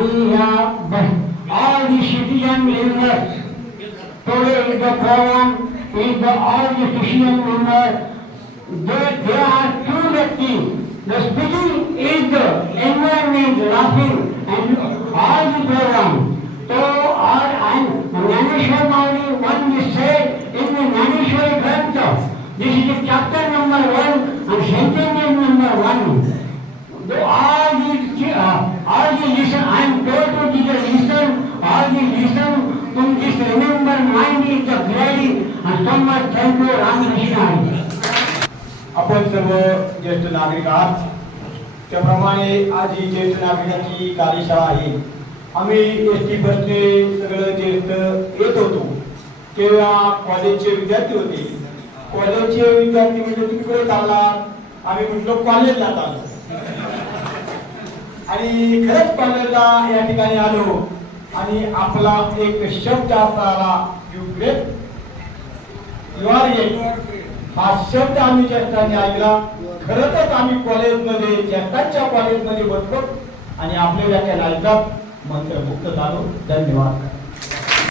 आणि ह्या all the citizen members today is the forum is the all the citizen members they are two व्यक्ती. The speaking is the environment laughing and all the program. So all and Jnaneshwar Mauli one is said in the Jnaneshwari Grantha. This is the chapter number 1 and sentence number 1. All the listen. I am told to the listen. All the listen to this. Remember, mind is the gladdy. And so much thank you, Ramakrishna. आपण सर्व ज्येष्ठ नागरिक आहात, त्याप्रमाणे आज ही ज्येष्ठ नागरिकांची कार्यशाळा आहे. आम्ही एसटी बसने सगळं ज्येष्ठ येत होतो तेव्हा कॉलेजचे विद्यार्थी होते. कॉलेजचे विद्यार्थी म्हणजे तिकडे चालला, आम्ही म्हटलो कॉलेजला चाललो आणि खरंच कॉलेजला या ठिकाणी आलो आणि आपला एक शब्द असा आला, you great you are yet. हा शब्द आम्ही ज्येष्ठांनी ऐकला. खरंच आम्ही कॉलेजमध्ये ज्येष्ठांच्या कॉलेजमध्ये बसलो आणि आपले व्याख्यान ऐकत मंत्रमुक्त झालो. धन्यवाद.